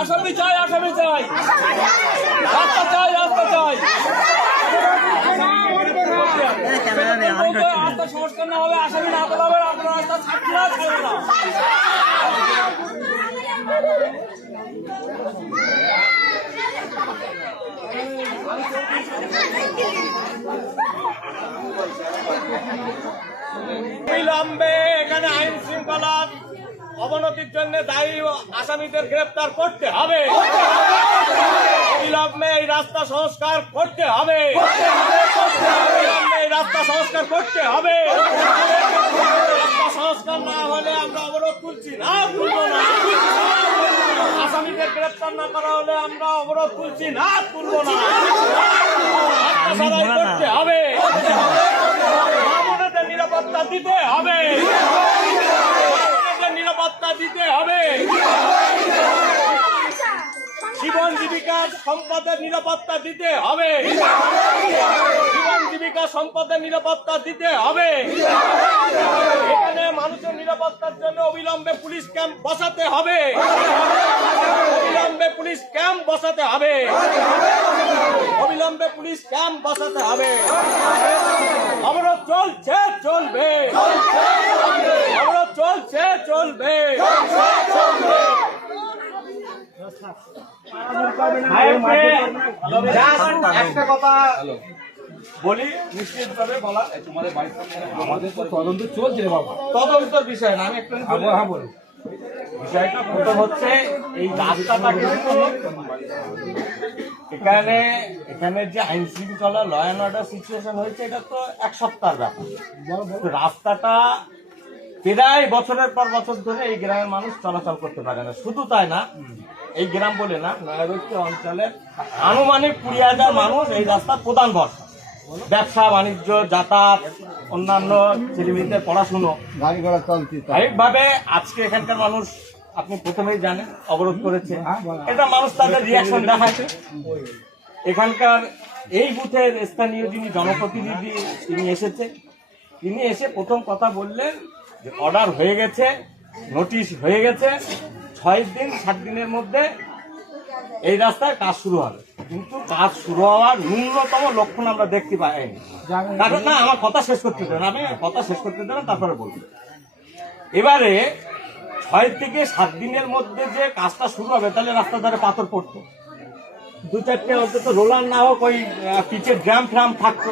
আসামি চাই, আসামি চাই, রাস্তা চাই, রাস্তা চাই। রাস্তা সংস্কার না হবে, আসামি না তোলা হবে, আপনার রাস্তা ছাড়ছে না, ছাড়বে না। বিলম্বে এখানে আইন শৃঙ্খলার অবনতির জন্য দায়ী আসামিদের গ্রেপ্তার করতে হবে। বিলম্বে এই রাস্তা সংস্কার করতে হবে, বিলম্বে এই রাস্তা সংস্কার করতে হবে। রাস্তা সংস্কার না হলে আমরা অবরোধ তুলছি না, তুলব না। আসামিদের গ্রেপ্তার না করা হলে আমরা অবরোধ তুলছি না, তুলব না। রাস্তা সারাই করতে হবে, মামুনেদের নিরাপত্তা দিতে হবে, নিরাপত্তা দিতে হবে। জীবন জীবিকার সম্পদের নিরাপত্তা দিতে হবে, জীবন জীবিকা সম্পদের নিরাপত্তা দিতে হবে। এখানে মানুষের নিরাপত্তার জন্য অবিলম্বে পুলিশ ক্যাম্প বসাতে হবে, অবিলম্বে পুলিশ ক্যাম্প বসাতে হবে, অবিলম্বে পুলিশ ক্যাম্প বসাতে হবে। অবরোধ চলছে, চলবে, অবরোধ চলছে, চলবে। একটা কথা বলি, নিশ্চিত ভাবে বলা, আমাদের তো তদন্ত চলছে বাবা, তদন্তর বিষয় না, আমি একটু বলুন। বিষয়টা প্রথম হচ্ছে এই রাস্তাটা কিন্তু এখানে যে আইন শৃঙ্খলা ল অ্যান্ড অর্ডার সিচুয়েশন হয়েছে, এটা তো এক সপ্তাহের ব্যাপার। রাস্তাটা প্রায় বছরের পর বছর ধরে এই গ্রামের মানুষ চলাচল করতে পারে না। শুধু তাই না, এই গ্রাম বলে না, নয়ারক্ষী অঞ্চলের আনুমানিক 20,000 মানুষ এই রাস্তার প্রধান ভরসা। ব্যবসা বাণিজ্য, যাতায়াত, অন্যান্য ছেলেমেয়েদের পড়াশুনো, গাড়ি ঘোড়া চলছে। স্বাভাবিকভাবে আজকে এখানকার মানুষ, আপনি প্রথমেই জানেন, অবরোধ করেছে। এটা মানুষ তাদের রিয়াকশন দেখাচ্ছে। এখানকার এই বুথের স্থানীয় যিনি জনপ্রতিনিধি, তিনি এসেছে, তিনি এসে প্রথম কথা বললেন যে অর্ডার হয়ে গেছে, নোটিশ হয়ে গেছে, 6 দিন 7 দিনের মধ্যে এই রাস্তায় কাজ শুরু হবে। কিন্তু কাজ শুরু হওয়ার ন্যূনতম লক্ষণ আমরা দেখতে পাইনি। কারণ না, আমার কথা শেষ করতে দেবেন, আমি কথা শেষ করতে দেবেন, তারপরে বলবো। এবারে 6 থেকে 7 দিনের মধ্যে যে কাজটা শুরু হবে, তাহলে রাস্তা ধারে পাথর পড়তো, 2-4টে অন্তত রোলার না হোক, ওই পিচের ড্রাম ফ্রাম থাকতো।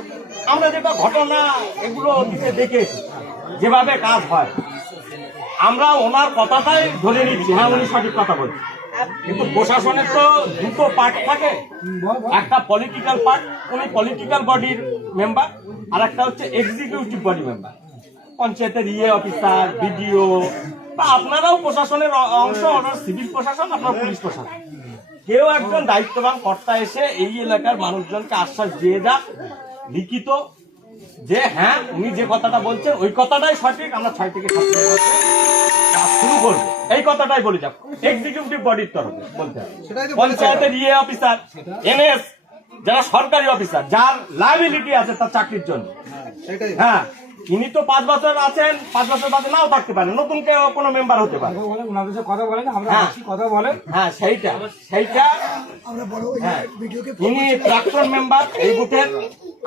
আমরা যেটা ঘটনা এগুলো দেখেছি, যেভাবে কাজ হয়, আমরা ওনার কথাটাই ধরে নিচ্ছি, হ্যাঁ উনি সঠিক কথা বলছেন। কিন্তু প্রশাসনের তো দুটো পার্ট থাকে, একটা পলিটিক্যাল পার্ট, উনি পলিটিক্যাল বডির মেম্বার, আর একটা হচ্ছে এক্সিকিউটিভ বডি মেম্বার, পঞ্চায়েতের অফিসার, বিডিও, বা আপনারাও প্রশাসনের অংশ, ওনার সিভিল প্রশাসন, আপনার পুলিশ প্রশাসন। কেউ একজন দায়িত্ববান কর্তা এসে এই এলাকার মানুষজনকে আশ্বাস দিয়ে যাক লিখিত, যে হ্যাঁ উনি যে কথাটা বলছেন ওই কথাটাই সঠিক, আমরা 6 থেকে 7 দিনের মধ্যে কাজ শুরু করবো, এই কথাটাই বলে যাক। এক্সিকিউটিভ বডির তরফে বলতে হবে, পঞ্চায়েতের অফিসার, এনএস, যারা সরকারি অফিসার, যার লায়াবিলিটি আছে তার চাকরির জন্য, হ্যাঁ ইনি তো 5 বছর আছেন, 5 বছর বাদে নাও থাকতে পারেন, নতুন কেউ কোনো মেম্বার হতে পারে। কথা বলেন, কথা বলেন, হ্যাঁ সেইটা ইনি প্রাক্তন মেম্বার এই বুথের।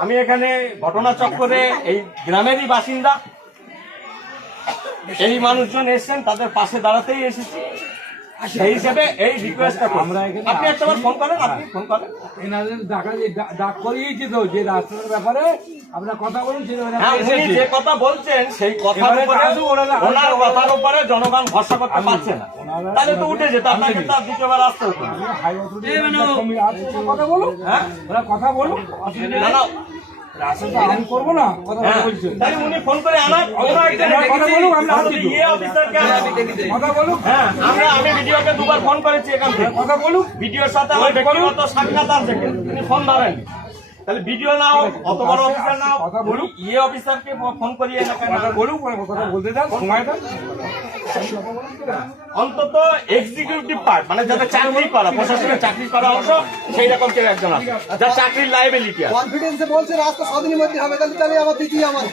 আমি এখানে ঘটনা চক্করে এই গ্রামেরই বাসিন্দা, এই মানুষজন এসেছেন, তাদের পাশে দাঁড়াতেই এসেছি। সেই হিসেবে এই রিকোয়েস্টটা আমরা এখানে, আপনি একটাবার ফোন করেন, আপনি ফোন করেন, এনাদের ডাক করিয়েছি তো, যে রাস্তার ব্যাপারে আপনার কথা বলুন। উনি যে কথা বলছেন সেই কথার উপরে, ওনার কথার উপরে জনগণ ভরসা করতে পারছে না, তাহলে তো উঠে যেত, আপনাকে তার দ্বিতীয়বার আসতে হতো। কথা বলুন, হ্যাঁ ওরা কথা বলুন, না না করবো না, কথা বলছেন, তাহলে উনি ফোন করে আমার কথা বলুন, কথা বলুন। হ্যাঁ আমি ভিডিওকে 2বার ফোন করেছি এখান থেকে, কথা বলুন, ভিডিওর সাথে আমার ব্যক্তিগত সাক্ষাৎ আছে, তিনি ফোন ধরেন। তাহলে ভিডিও নাও, অত বড় অফিসার নাও, কথা বলুক। ইয়ে অফিসারকে ফোন করিয়ে না কেন? কথা বলুক, কথা বলতে দেন, সময় দেন। অন্তত এক্সিকিউটিভ পার্ট, মানে যাদের চাকরি করা, প্রশাসনের চাকরি করা অংশ, সেই রকম কেউ একজন আছে যার চাকরির লাইবিলিটি আছে। কনফিডেন্সে বলছে রাস্তা 6 দিনের মধ্যে হবে, তাহলে আমার দ্বিতীয় আমার